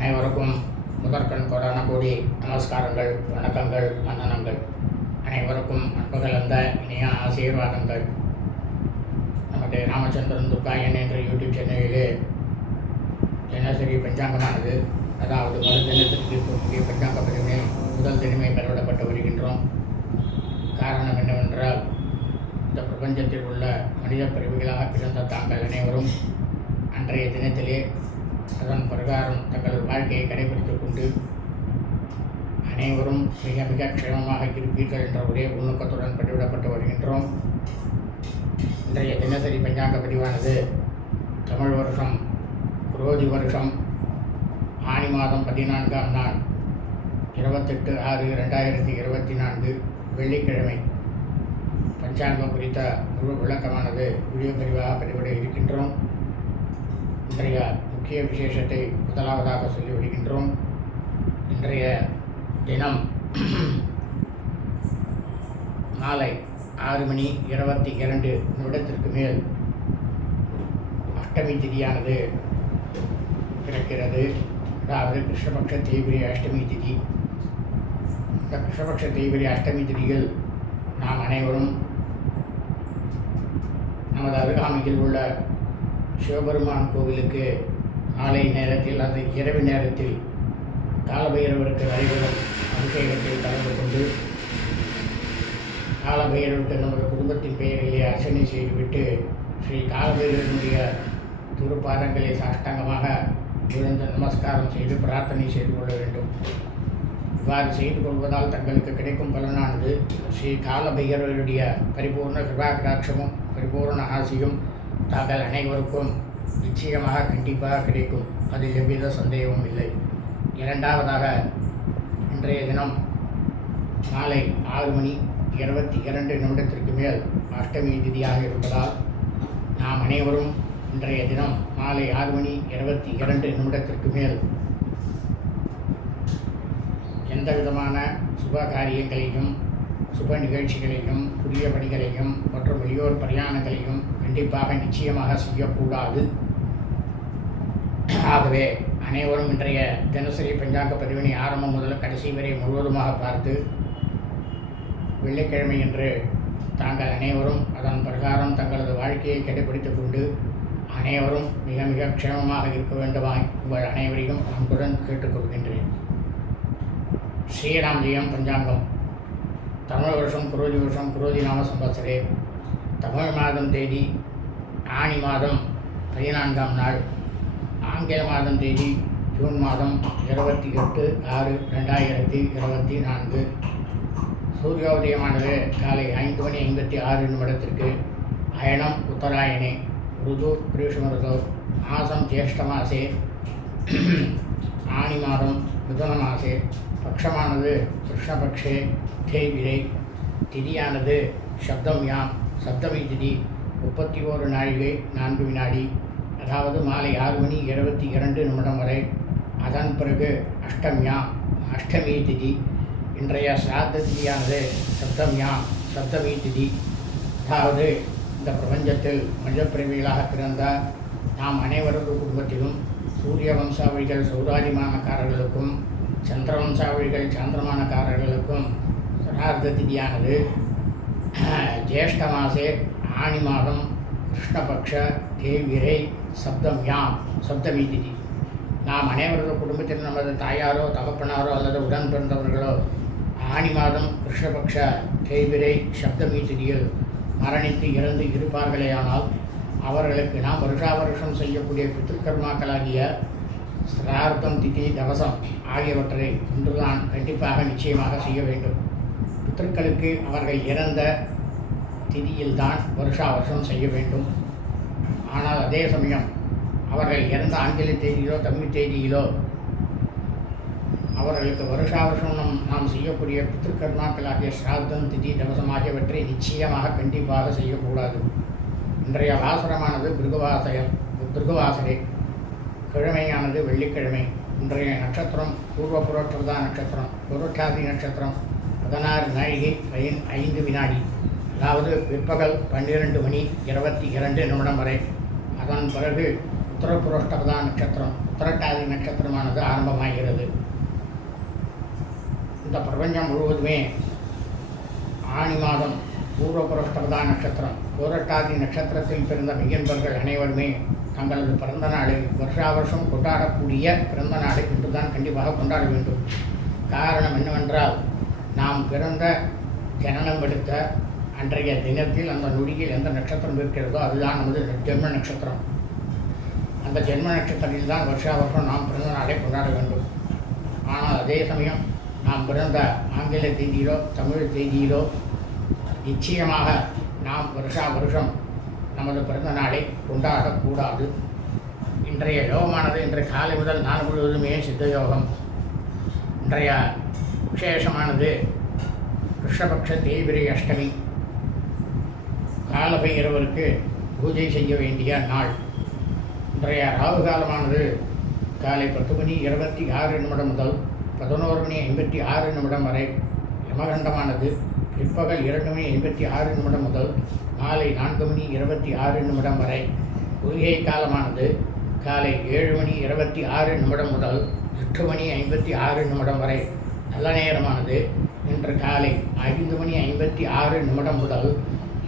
அனைவருக்கும் முதற்கண் கோடான கோடி நமஸ்காரங்கள் வணக்கங்கள் வந்தனங்கள். அனைவருக்கும் அன்பு கலந்த இனிய ஆசீர்வாதங்கள். நமது ராமச்சந்திரன் துர்காயன் என்ற யூடியூப் சேனலிலே தினசரி பஞ்சாங்கமானது அதாவது மறு தினத்திற்கு இருக்கக்கூடிய பஞ்சாங்க பதிவினை முதல் தினமே பெறவிடப்பட்டு வருகின்றோம். காரணம் என்னவென்றால் இந்த பிரபஞ்சத்தில் உள்ள மனித பிரிவுகளாக பிறந்த தாங்கள் அனைவரும் அன்றைய தினத்திலே அதன் பிரகாரம் தங்களது வாழ்க்கையை கடைபிடித்துக் கொண்டு அனைவரும் மிக மிக க்ஷேமமாக இருப்பீர்கள் என்ற ஒரே உள்நோக்கத்துடன் பதிவிடப்பட்டு வருகின்றோம். இன்றைய தினசரி பஞ்சாங்க பதிவானது தமிழ் வருஷம் குரோதி வருஷம் ஆனி மாதம் பதினான்காம் நாள் இருபத்தெட்டு ஆறு ரெண்டாயிரத்தி இருபத்தி நான்கு வெள்ளிக்கிழமை. பஞ்சாங்கம் குறித்த முழு விளக்கமானது வீடியோ பதிவாக பதிவிட இருக்கின்றோம். இன்றைய முக்கிய விசேஷத்தை முதலாவதாக சொல்லி விடுகின்றோம். இன்றைய தினம் மாலை ஆறு மணி இருபத்தி இரண்டு நிமிடத்திற்கு மேல் அஷ்டமி திதியானது பிறக்கிறது. அதாவது கிருஷ்ணபக்ஷ தேய்பிரி அஷ்டமி திதி. இந்த கிருஷ்ணபக்ஷ தேய்பிரி அஷ்டமி திதியில் நாம் அனைவரும் நமது அருகாமையில் உள்ள சிவபெருமான் கோவிலுக்கு காலை நேரத்தில் அந்த இரவு நேரத்தில் காலபைரவருக்கு வழிபடும் அபிஷேகத்தில் கலந்து கொண்டு காலபைரவருக்கு நமது குடும்பத்தின் பெயரிலே அர்ச்சனை செய்துவிட்டு ஸ்ரீ காலபைரவனுடைய திருப்பாதங்களை சாஷ்டாங்கமாக விழுந்து நமஸ்காரம் செய்து பிரார்த்தனை செய்து கொள்ள வேண்டும். இவ்வாறு செய்து கொள்வதால் தங்களுக்கு கிடைக்கும் பலனானது ஸ்ரீ காலபைரவருடைய பரிபூர்ண கிருபாகராட்சமும் பரிபூர்ண ஆசியும் தாங்கள் அனைவருக்கும் நிச்சயமாக கண்டிப்பாக கிடைக்கும். அதில் எவ்வித சந்தேகமும் இல்லை. இரண்டாவதாக இன்றைய தினம் மாலை ஆறு மணி இருபத்தி இரண்டு நிமிடத்திற்கு மேல் அஷ்டமி திதியாக இருப்பதால் நாம் அனைவரும் இன்றைய தினம் மாலை ஆறு மணி இருபத்தி இரண்டு நிமிடத்திற்கு மேல் எந்த விதமான சுப காரியங்களையும் சுப நிகழ்ச்சிகளையும் புதிய பணிகளையும் மற்றும் வெளியோர் பிரயாணங்களையும் கண்டிப்பாக நிச்சயமாக செய்யக்கூடாது. ஆகவே அனைவரும் இன்றைய தினசரி பஞ்சாங்க பதிவினை ஆரம்பம் முதல் கடைசி வரை முழுவதுமாக பார்த்து வெள்ளிக்கிழமை என்று தாங்கள் அனைவரும் அதன் பிரகாரம் தங்களது வாழ்க்கையை கடைபிடித்துக் கொண்டு அனைவரும் மிக மிக க்ஷேமமாக இருக்க வேண்டுமாய் உங்கள் அனைவரையும் அன்புடன் கேட்டுக்கொள்கின்றேன். ஸ்ரீராம் ஜெயம் பஞ்சாங்கம். தமிழ் வருஷம் குரோதி வருஷம் குரோதி நாம சம்பாசரே தமிழ் மாதம் தேதி ஆனி மாதம் பதினான்காம் நாள். ஆங்கில மாதம் தேதி ஜூன் மாதம் இருபத்தி எட்டு ஆறு ரெண்டாயிரத்தி இருபத்தி நான்கு. சூரியோதயமானது காலை ஐந்து மணி ஐம்பத்தி ஆறு நிமிடத்திற்கு அயனம் உத்தராயணே ருது கிரீஷ்ம ருது மாதம் ஜேஷ்ட மாசே ஆனி மாதம் மிதுன மாசே பக்ஷமானது கிருஷ்ணபக்ஷே தேய்விரை திதியானது சப்தம் யாம். சப்தமி திதி முப்பத்தி ஓரு நாழிகை நான்கு வினாடி அதாவது மாலை ஆறு மணி இருபத்தி இரண்டு நிமிடம் வரை. அதன் பிறகு அஷ்டமியா அஷ்டமி திதி இன்றைய சிராத்த திதியானது சப்தமியா சப்தமி திதி அதாவது இந்த பிரபஞ்சத்தில் மனித பிறந்த நாம் அனைவரது குடும்பத்திலும் சூரிய வம்சாவளிகள் சௌராஜிமானக்காரர்களுக்கும் சந்திர வம்சாவளிகள் சாந்திரமானக்காரர்களுக்கும் சிரார்த்த திதியானது ஜேஷ்ட மாசே ஆனி மாதம் கிருஷ்ணபக்ஷ தேவிரை சப்தம் யாம் சப்தமி திதி நாம் அனைவரது குடும்பத்தில் நமது தாயாரோ தகப்பனாரோ அல்லது உடன் பிறந்தவர்களோ ஆனி மாதம் கிருஷ்ணபக்ஷ தேவிரை சப்தமி திதியில் மரணித்து இறந்து இருப்பார்களேயானால் அவர்களுக்கு நாம் வருஷா வருஷம் செய்யக்கூடிய பித்திருக்கர்மாக்களாகிய சிரார்த்தம் திதி தவசம் ஆகியவற்றை இன்றுதான் கண்டிப்பாக நிச்சயமாக செய்ய வேண்டும். பித்தர்களுக்கு அவர்கள் இறந்த திதியில்தான் வருஷா வருஷம் செய்ய வேண்டும். ஆனால் அதே சமயம் அவர்கள் இறந்த ஆங்கில தேதியிலோ தமிழ் தேதியிலோ அவர்களுக்கு வருஷா வருஷம் நம் நாம் செய்யக்கூடிய பித்திருக்கர்மாக்களாகிய சிராதம் திதி தவசம் ஆகியவற்றை நிச்சயமாக கண்டிப்பாக செய்யக்கூடாது. இன்றைய வாசரமானது பிருகுவாசயம் பிருகுவாசரே கிழமையானது வெள்ளிக்கிழமை. இன்றைய நட்சத்திரம் பூர்வ புரோற்றதா நட்சத்திரம் புரோட்டாதி நட்சத்திரம். பதினாறு நாழிகை ஐந் ஐந்து வினாடி. அதாவது பிற்பகல் பன்னிரண்டு மணி இருபத்தி இரண்டு நிமிடம் வரை. அதன் பிறகு உத்தரப்புரோஷ்டபதா நட்சத்திரம் உத்தரட்டாதி நட்சத்திரமானது ஆரம்பமாகிறது. இந்த பிரபஞ்சம் முழுவதுமே ஆணி மாதம் பூர்வபுரஷ்டபதா நட்சத்திரம் பூரட்டாதி நட்சத்திரத்தில் பிறந்த மெய்யன்பர்கள் அனைவருமே தங்களது பிறந்த நாளை வருஷா வருஷம் கொண்டாடக்கூடிய பிறந்த நாளை இன்று தான் கண்டிப்பாக கொண்டாட வேண்டும். காரணம் என்னவென்றால் நாம் பிறந்த ஜனனம் எடுத்த அன்றைய தினத்தில் அந்த நொடியில் எந்த நட்சத்திரம் இருக்கிறதோ அதுதான் நமது ஜென்ம நட்சத்திரம். அந்த ஜென்ம நட்சத்திரத்தில் தான் வருஷா வருஷம் நாம் பிறந்த நாளை கொண்டாட வேண்டும். ஆனால் அதே சமயம் நாம் பிறந்த ஆங்கில தேதியிலோ தமிழ் தேதியிலோ நிச்சயமாக நாம் வருஷா வருஷம் நமது பிறந்த நாளை கொண்டாடக்கூடாது. இன்றைய யோகமானது இன்றைய காலை முதல் நாள் முழுவதுமே சித்த யோகம். இன்றைய விசேஷமானது. கிருஷ்ணபக்ஷ தேய்பிரி அஷ்டமி. காலபைரவருக்கு பூஜை செய்ய வேண்டிய நாள். இன்றைய ராகு காலமானது காலை பத்து மணி இருபத்தி ஆறு நிமிடம் முதல் பதினோரு மணி ஐம்பத்தி ஆறு நிமிடம் வரை யமகண்டமானது. பிற்பகல் இரண்டு மணி ஐம்பத்தி ஆறு நிமிடம் முதல் மாலை நான்கு மணி இருபத்தி ஆறு நிமிடம் வரை குறுகிய காலமானது காலை ஏழு மணி இருபத்தி ஆறு நிமிடம் முதல் எட்டு மணி ஐம்பத்தி ஆறு நிமிடம் வரை நல்ல நேரமானது. இன்று காலை ஐந்து மணி ஐம்பத்தி ஆறு நிமிடம் முதல்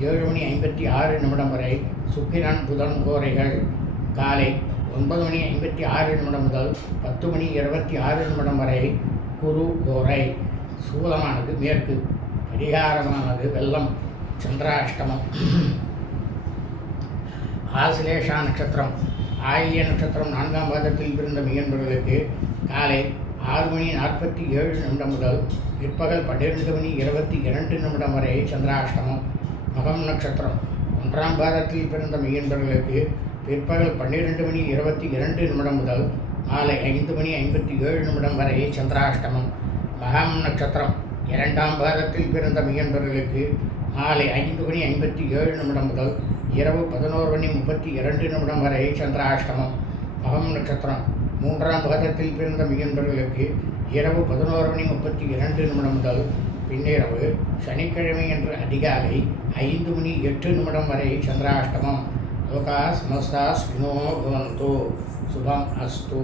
ஏழு மணி ஐம்பத்தி ஆறு நிமிடம் வரை சுக்கிரன் புதன் கோரைகள். காலை ஒன்பது மணி ஐம்பத்தி ஆறு நிமிடம் முதல் பத்து மணி இருபத்தி ஆறு நிமிடம் வரை குரு கோரை. சூலமானது மேற்கு பரிகாரமானது வெள்ளம் சந்திராஷ்டமம். ஆசிலேஷா நட்சத்திரம். ஆயில்ய நட்சத்திரம் நான்காம் பாதத்தில் பிறந்த மிகன்பர்களுக்கு காலை ஆறு மணி நாற்பத்தி ஏழு நிமிடம் முதல் பிற்பகல் பன்னிரெண்டு மணி இருபத்தி இரண்டு நிமிடம் வரை சந்திராஷ்டமம் மகம் நட்சத்திரம். ஒன்றாம் பாதத்தில் பிறந்த மெய்யன்பர்களுக்கு பிற்பகல் பன்னிரெண்டு மணி இருபத்தி இரண்டு நிமிடம் முதல் மாலை ஐந்து மணி ஐம்பத்தி ஏழு நிமிடம் வரை சந்திராஷ்டமம் மகம் நட்சத்திரம். இரண்டாம் பாதத்தில் பிறந்த மெய்யன்பர்களுக்கு மாலை ஐந்து மணி ஐம்பத்தி ஏழு நிமிடம் முதல் இரவு பதினோரு மணி முப்பத்தி இரண்டு நிமிடம் வரை சந்திராஷ்டமம் மகம் நட்சத்திரம். மூன்றாம் பாதத்தில் பிறந்த மிகன்பர்களுக்கு இரவு பதினோரு மணி முப்பத்தி இரண்டு நிமிடம் முதல் பின்னிரவு சனிக்கிழமை என்று அதிகாலை ஐந்து மணி எட்டு நிமிடம் வரை சந்திராஷ்டமம். லோகா சமஸ்தா ஸ்வினோ பவந்து சுபம் அஸ்தோ.